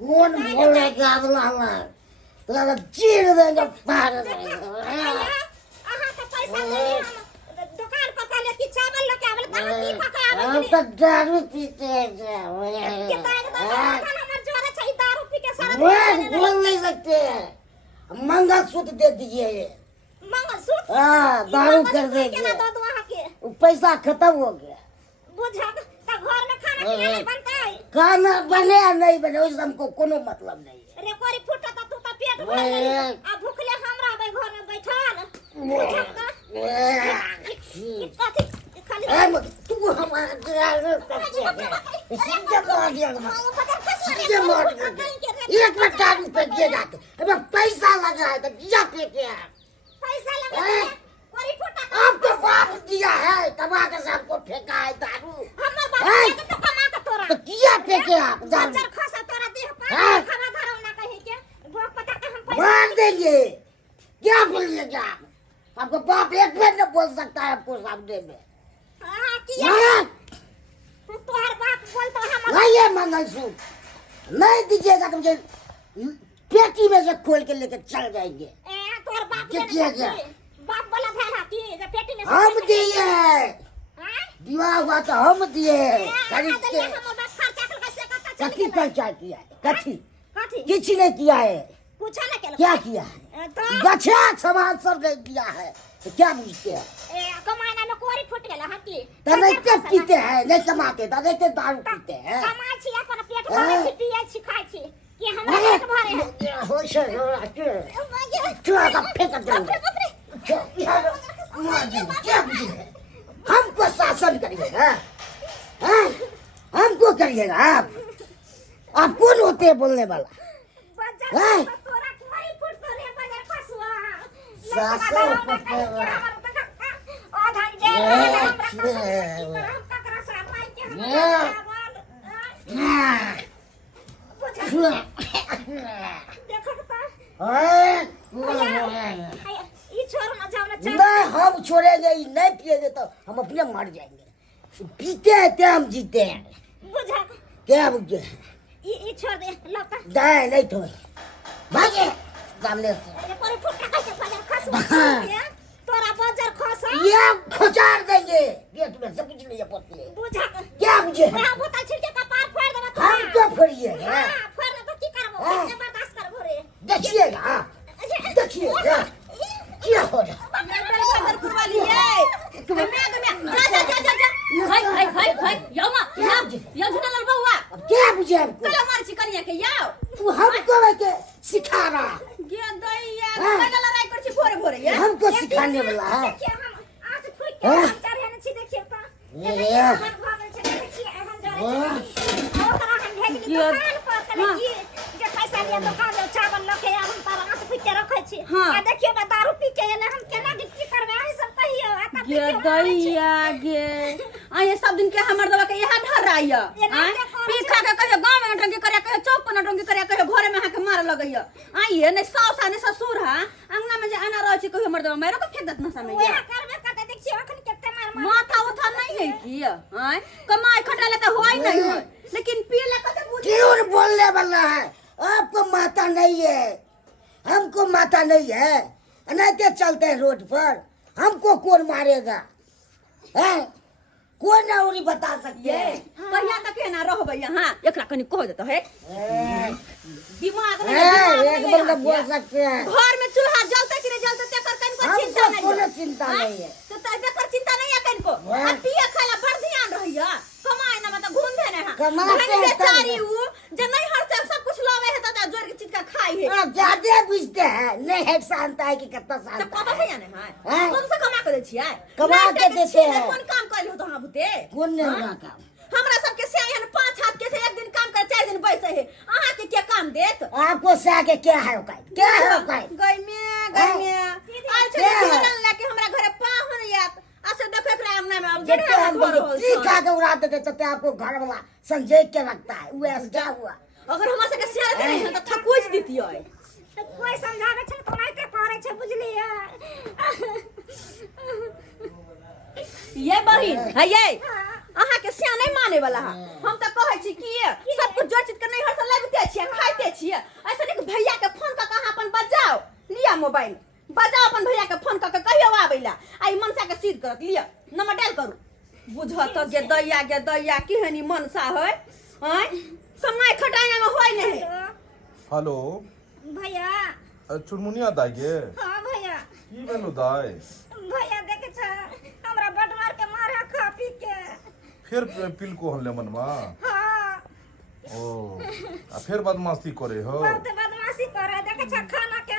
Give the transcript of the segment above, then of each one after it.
कौन बोलेगा बुलावा तो चीर देंगे फाड़ देंगे अहाँ के पैसा नहीं हम दुकान पर पहले की चावल लेके आवल कहां की पका हम आवल तो दारू पीते हैं कितना एकदम हमार जोरे चाहिए दारू पी के सारा वो बोल नहीं सकते मंगलसूत्र दे दीजिए मंगलसूत्र हाँ दारू कर देंगे केना दो दो अहाँ के पैसा खत्म हो गया बुझा त घर में खाना पीना नहीं बनता है खाना बने या नहीं बने उससे हमको कोनो मतलब नहीं है रे कोरी फुटा त तू त पेट भर ले आ भूखले हम रहबै घर में बैठल बुझा त कथि खाली तू हमारा ड्राइवर करके सीधे मार दिया सीधे मार दिया 1 बटा रुपए दिए जाते अब पैसा लगा है तो दिया पे क्या पैसा लगा कोरी फुटा आपको बाप दिया है कमा के सबको फेंका है दारू हमर बाप तो कमा के तोरा तो किया फेंके आप दारू जर खसा तोरा देह पर खाना धरौ ना कहे के भोग पता के हम पैसा मार देंगे क्या बोलिएगा आप आपको बाप एक बार न बोल सकता है आपको सामने में हां किया तोहर बाप बोलता हम नहीं है मंगलसूत्र नहीं दीजिएगा तो मुझे पेटी में से खोल के लेकर चल जाएंगे ए तोहर बाप क्या बाप बोला था कि जे पेटी में हम दिए हां विवाह हुआ तो हम दिए खरीद के हम बाप खर्चा कर कैसे करता चल कथी खर्चा किया है कथी कथी किसी ने किया है कुछ ना केलो क्या किया है गछा सामान सब नहीं किया है तो क्या बुझते हैं ए कमाना में कोरी फुट गेला हकी तो नहीं कब पीते हैं नहीं कमाते तो नहीं दारू पीते हैं कमाई छी अपन पेट भरे छी पिए छी खाई छी कि हमरा पेट भरे है हो से क्या का फेंक दो क्या बुझे हमको शासन करिएगा हैं हमको करिएगा आप कौन होते हैं बोलने वाला हैं तोरा कोरी फुट तो रे बजर फसुआ शासन ओ धन जे हमरा ककरा से माई के देखो ई छोड़ ना जाओ ना नहीं हम छोड़ेंगे नहीं पिएंगे तो हम अपने मर जाएंगे पीते हैं तो हम जीते हैं बुझा क्या बुझे ई छोड़ दे लका नहीं तो भागे सामने से ये पर फुटका कैसे बजर खसुआ तोरा बजर खस ये खुचार देंगे गेट में सब कुछ नहीं पड़ती है बुझा क्या बुझे मैं बोतल छिड़के कपार फोड़ देबा हम तो फोड़िए हां फोड़ दे तो की करबो जबरदस्त करबो रे देखिएगा देखिएगा क्या हो रहा बजर फुरवा लिए जा या झूठा लड़बा हुआ अब क्या बुझे हमको कला मार छी करिया के याओ तू हमको के सिखा रहा गे दैया कला लड़ाई कर छी भोरे भोरे या हमको सिखाने वाला है देखिए हम आज फुट के हम चढ़े न छी देखिए तो ये हम भागल छे देखिए हम जरे ओकरा हम भेज दी दुकान पर कले जी जे पैसा लिया दुकान में चावल लखे हम तारा हाथ फुट के रखे छी आ देखिए ना दारू पी के एले हम केना की करबे आही सब कहियो आता गे दैया गे आ ये सब दिन के हमर दवा के यहा धर आइया पी खा के कहियो गांव में नटंकी करे कहियो चौक पर नटंकी करे कहियो घरे में हाके मार लगइया आइए ने सास ने ससुर हा अंगना में जे आना रह छी कहियो हमर दवा मेरे को फेंक देत ना समय ओए करबे कते देखिए अखन केते मार माथा उठा नहीं है की आय कमाई खटाले त होई नहीं होय लेकिन पीले कते बुझ क्यों बोलने वाला है आपको माता नहीं है हमको माता नहीं है नहीं के चलते हैं रोड पर हमको कौन मारेगा हैं कोई ना उन्हीं बता सकते हैं कहिया तक है ना रहबै यहां एकरा कनी कह देत है दिमाग में एक बंदा बोल सकते हैं घर में चूल्हा जलते कि नहीं जलते तेकर कन को चिंता हमको नहीं कोनो चिंता नहीं है तो तेकर चिंता नहीं है कन को आ पिए खाला बड़ ध्यान रहिया कमाए ना मत घूम दे ना कमाते हैं बेचारी उ जे नहीं हरते सब कुछ लावे है त जोर के चीज का खाई है ज्यादा बुझते हैं नहीं है शांत है कि कितना तो शांत कब से जाने है हैं? कौन सा कमा के दे छियै कमा के देते हैं। कौन काम कैलु तो हां बुते कौन नहीं हुआ काम हमरा सबके से एहन 5 हाथ के से एक दिन काम कर 4 दिन बैसे है अहाँ के क्या काम देत आपको से आगे क्या है औकात क्या है औकात गई में आज से जीवन लेके हमरा घरे पाहुन यात आसे देखो एकरा हमना में अब जितने जड़े हम की खा के उड़ा देते तो आपको घर वाला संजय के रखता है वो ऐसा क्या हुआ अगर हमरा से के शेयर करे है तो ठकुच दितियो कोई समझावे छ तो नहीं के करे छ बुझलिए ये बहिन है ये अहाँ के सिया नहीं माने वाला है। हम तो कहै छी कि सब कुछ जो चीज के नहीं हर से लगते छियै खाइते छियै ऐसे नहीं भैया के फोन क के अपन बजाओ लिया मोबाइल बजाओ अपन भैया के फोन क के कहियो आबैला आई मनसा के सीध करत लिया नंबर डायल करू बुझत गे दैया केहनी मनसा है हैं समय खटाया में होय नहीं। हेलो भैया चुनमुनिया दाई गे हाँ भैया की भेलौ दाई भैया देखे छ हमरा बड मार के मारा खा पी के फिर पिल को हल्ले मनमा हाँ ओ आ फिर बदमाशी करे हो बहुत बदमाशी करे देखे छ खाना के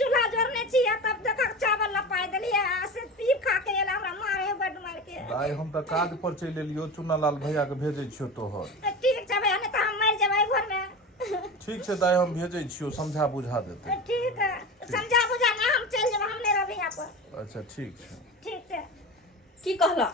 चूल्हा जोड़ने छियै तब देख चावल लपाय देलियै से पीप खा के एला हमरा मारे बड मार के दाई हम त काज पर चलि एलियो चुन्नालाल भैया के भेजै छियो तोहर ठीक छै भैया नहीं तो हम मर जेबै घर में ठीक छै दाई हम भेजै छियो समझा बुझा देतै ठीक है समझा बुझा ना हम चल जेबै हम नहीं रहबै यहाँ पर अच्छा ठीक छै ठीक है की कहला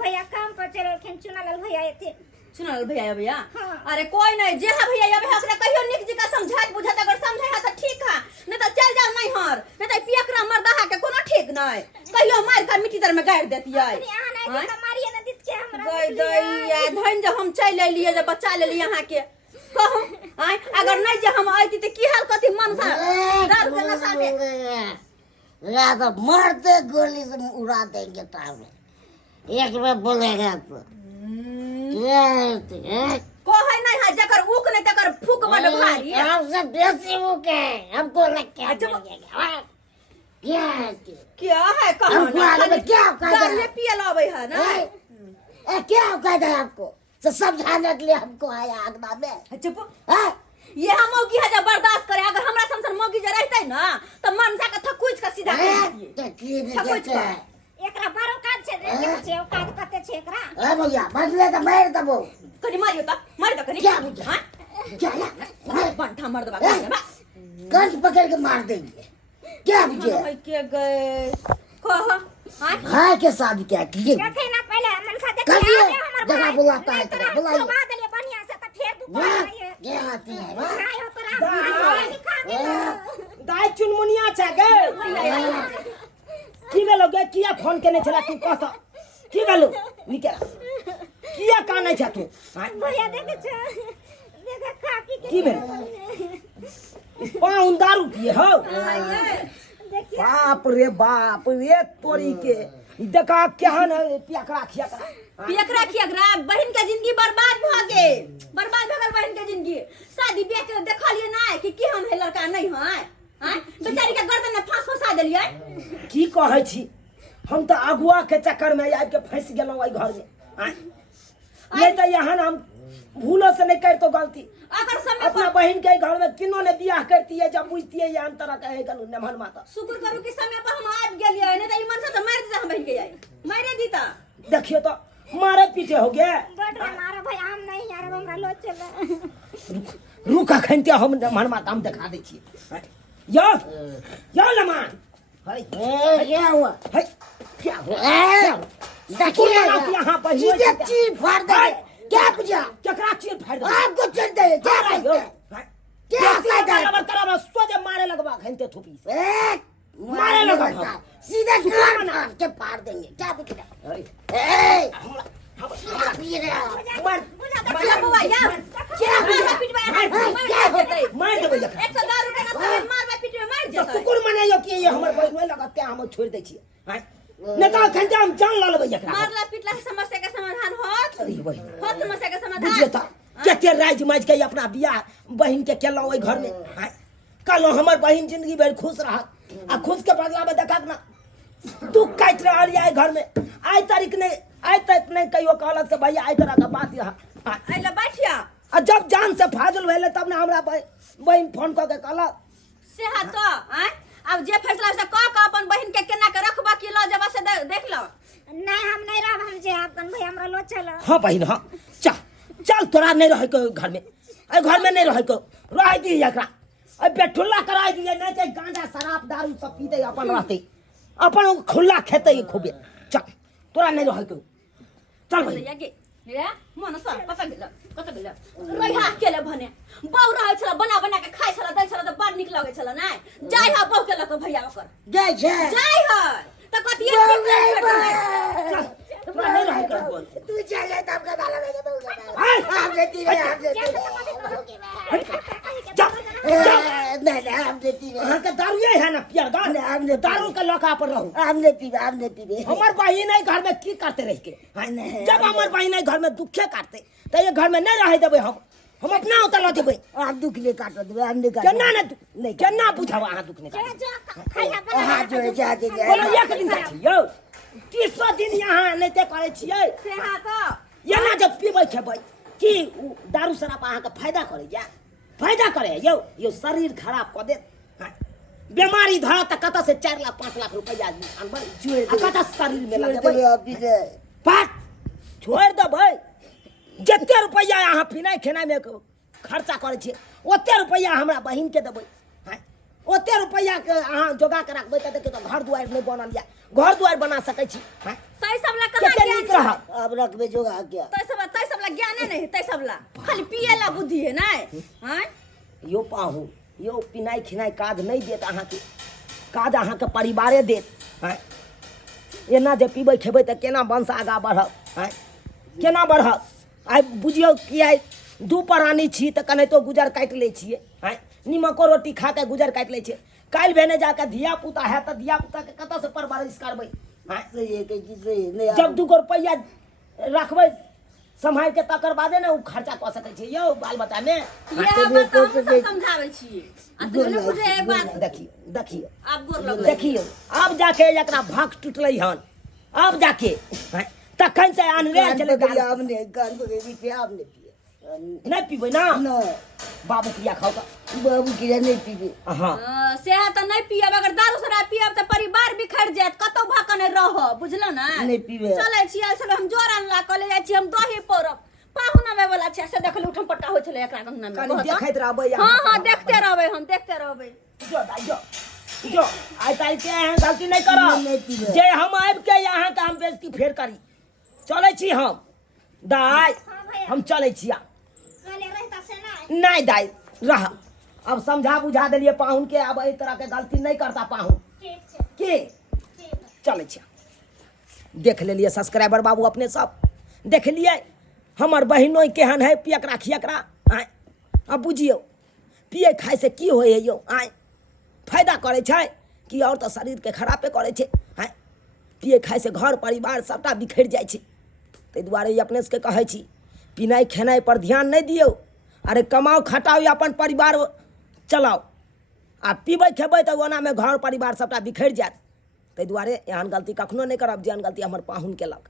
भैया काम पर चले खन चुनालाल भैया एते सुनल भैया हाँ। अरे कोई नहीं जे भैया अबे ओकरा कहियो निक जी का समझात बुझात अगर समझै है त ठीक है नहीं तो चल जाओ नहीं हर नहीं तो पियकरा मर्दाहा के कोनो ठीक नहीं कहियो मार का मिट्टी तर में गाड़ देतियै यहाँ नहीं तो मारिए ना दित के हमरा गई दैया धन जे हम चल एलिए जे बच्चा लेली यहां के कहू आय अगर नहीं जे हम आइती त की हाल कथि मन सा दर्द के नशा में या तो मारते गोली से उड़ा देंगे टाइम एक बार बोलेगा तो कहै नहीं है जकर उक नहीं तकर फूक बड़ भारी हमसे बेसी उके हमको लग क्या बोलेगा क्या है हमको आगे में क्या कहता दारू है पिए लाबै है ना क्या कहता है आपको तो समझाने के लिए हमको आया आगना में चुप हैं? ये हम मौगी है जब बर्दाश्त करे अगर हमरा संसन मौगी जे रहते ना तो मन जा के थकुच के सीधा कर दिए तो की थकुच देते के हैं एकरा बारो काज छे देखे छे काज करते छे एकरा ए भैया बदले तो मार दबो कनी मारियो त मारि त कनी क्या बुझा? हां क्या मार बंठा मार दबा कंठ पकड़ के मार देंगे क्या बुझे भाई के गए कह हां भाई के साथ क्या किए देखे ना पहले मन सा देख कर दिए हमर जगह बुलाता है तेरा बुलाइए बात ले बढ़िया से तो फिर तू वाह, ये ये आती है वाह। खाए हो तोरा दिखा दे दाई चुनमुनिया छ गे की भेलो गे किया फोन केने छला तू कह त की भेलो निकल किया कानै छ तू भैया देखे छे देखे खा पी के की भेल पाउन दारू पिए हो देखिए बाप रे तोरी के देखा केहन पियकरा खियकरा पियकरा बहन के जिंदगी बर्बाद भ गेल बहन के जिंदगी शादी ब्याह के देखलिए ना कि हम है लड़का नहीं है हैं बेचारी के गर्दन में फांस फंसा देलिए की कहै छी हम त अगुआ के चक्कर में आबि के फंस गेलौ आई घर में नहीं त यहाँ हम भूलो से नहीं करतो गलती अगर समय अपना बहन के घर में किनो ने बियाह करती है जब बुझती है ये अंतर कहे गलू नमन माता शुक्र करू कि समय पर हम आबि गेलिए नहीं त ई मन से त मार दे हम बहन के आई मारे दी त देखियो तो मारे पीछे हो गया बड़ मारो भैया हम नहीं यार हमरा लो चले रुक खनते हम नमन माता हम दिखा दै छी यो लमान हाय क्या हुआ हाय क्या हुआ देखिए यहाँ पर चीजें चीर फाड़ देंगे क्या बुझा केकरा चीर फाड़ दे आपको चल देंगे क्या कहते हैं क्या कहते हैं बराबर कराबर सोजे मारे लगवा खनते थोपी से मारे लगा सीधे कान काट के फाड़ देंगे क्या बुझ रहा भैया बुआ या क्या पिटवा मार देते मार देबै जकरा 110 रुपया का सामान मारवा पिटवा मार तो जेतै कुकुर मनाइयो कि ये हमर बहन में लगते हम छोड़ दै छी नहीं तो खनते हम जान ला लेबै जकरा मारला पिटला से समस्या का समाधान होत अरे बहन होत समस्या का बुझिए समाधान तो केते राज माज के अपना बियाह बहन के केलौ ओइ घर में कहलो हमर बहन जिंदगी भर खुश रहत आ खुश के बदला में देखक ना तू काट रहल है घर में आज तारीख नहीं आज तक नहीं कहियो कहलक से भैया आई तरह का बात यहाँ आइला बैठिया आ जब जान से फाजल भेले तब ने हमरा बहन फोन क के कहलक से हाथ तो हैं अब जे फैसला से का अपन बहन के केना के रखबा की ल जब से देख लो नहीं हम नहीं रह हम जे अपन भैया हमरा लो चलो हाँ बहन हाँ चल तोरा नहीं रह को घर में अरे घर में नहीं रह को रह दी एकरा अब बेठुल्ला करा दिए नहीं ते गांजा शराब दारू सब पीते अपन रहते अपन खुला खेते खूबे चल तोरा नहीं रह को चल भाई या गे रे मन सर कत गेल रहिया केले भने बहु रहै छला बना के खाइ छला दै छला त बड़ नीक लगै छला नै जाय हा बहु केला तो भैया ओकर जय जय जाय है त कतिए तोरा नहीं रहे के बोल तू चले तब का डाला लगे तो हाय हम देती है हम देती जा नहीं हम देती है अहाँ के दारू ये है ना पियर गा हमने दारू के लका पर रहू हम देती है हमर बहिन नहीं घर में की करते रह के जब हमर बहिन नहीं घर में दुखे काटते तो ये घर में नहीं रह देबे हम अपना उतर देबे आप दुख ले काट देबे हम नहीं काट केना नहीं केना बुझाव अहाँ दुख नहीं काट हाथ जोड़े जा के बोलो एक दिन का छी यौ 300 दिन यहाँ नहीं ते करे छियै से हां तो ये ना जब पीबै खेबै कि उ दारू शराब अहाँ के फायदा करे या फायदा करे यो शरीर खराब कर दे बीमारी धरा त कत से 4 लाख 5 लाख रुपया अनबर जोड़ कत शरीर में लगे ऑफिस है बात छोड़ देबै जते रुपया अहाँ पिनाइ खेनाइ में खर्चा करे छियै ओते रुपया हमरा बहिन के देबै ओते रुपया के अहाँ जोगा के रखबै त देखियौ त घर दुआर नहीं बनल या घर दुआर बना सकै छी तै सब ला कहां कते ज्ञान नीक छै रहत अब रखबे जोगा क्या तै सब ला ज्ञाने नहीं तै सब ला खाली पिए ला बुद्धि है ना हैं यो पाहु यो पिनाइ खिनाइ काज नहीं देत अहाँ के काज अहाँ के परिवारे देत एना जे पीबै खेबै त केना वंश आगा बढ़त केना बढ़त आइ बुझियौ कि आइ दू प्राणी छी त कनैतो गुजर काटि लै छियै निमको रोटी खा के गुजर काटि लै छियै काल्हि भेने जाके धिया पुता है त धिया पुता के कतऽ से परवरिश करबै ये के चीज नहीं जब 2 रुपया रखबै संभाल के तकर बादे ने उ खर्चा कऽ सकै छियै यौ बाल बच्चा में ये बात तो हम सब समझावे छी आ तू ने बुझे एक बात देखियो आप गोर लग देखियो अब जाके एकरा भाग टूटलै हन अब जाके तखन से अनरे चले पकड़ी हमने कान पकड़ी पे आपने पिए नहीं पीबै ना ना बाबू पिया खाओ का बाबू की नहीं पीबे हाँ से तो नहीं पियब अगर दारू शराब पियब तो परिवार बिखर जात कतौ भाका नहीं रह बुझलो ना नहीं पीबे चले छी आल सब हम जोर अनला कले जाय छी हम दही पौरब पाहुना में वाला छै से देखल उठम पट्टा होय छले एकरा गंगना में कनी देखैत रहबै हां हां देखते रहबै हम देखते रहबै जो दाई जो आइ काल्हि के अहाँ गलती नहीं नहीं पीबे। करब जे हम आबि के यहाँ के हम बेइज्जती फेर करी चलै छी हम दाई हम चलै छी कहले रहता से ना नहीं दाई रह अब समझा बुझा देलिए पाहुन के अब एहि तरह के गलती नहीं करता पाहुन ठीक छै की चले छी देख लेलिए सब्सक्राइबर बाबू अपने सब देख लिए हमर बहिनो केहन है पियकरा खियकरा आय अब बुझियो पिए खाए से की होय है यौ आय फायदा करे छै कि और तो शरीर के खराबे करे छै आय पिए खाए से घर परिवार सबटा बिखर जाइ छै ताहि दुआरे अपने से कहै छी पिनाइ खेनाइ पर ध्यान नहीं दियो अरे कमाओ खटाओ अपन परिवार चलाओ आ पीबै खेबै तऽ ओना में घर परिवार सबटा बिखर जायत ताहि दुआरे एहन गलती कखनो नहीं करब जेहन गलती हमर पाहुन केलक।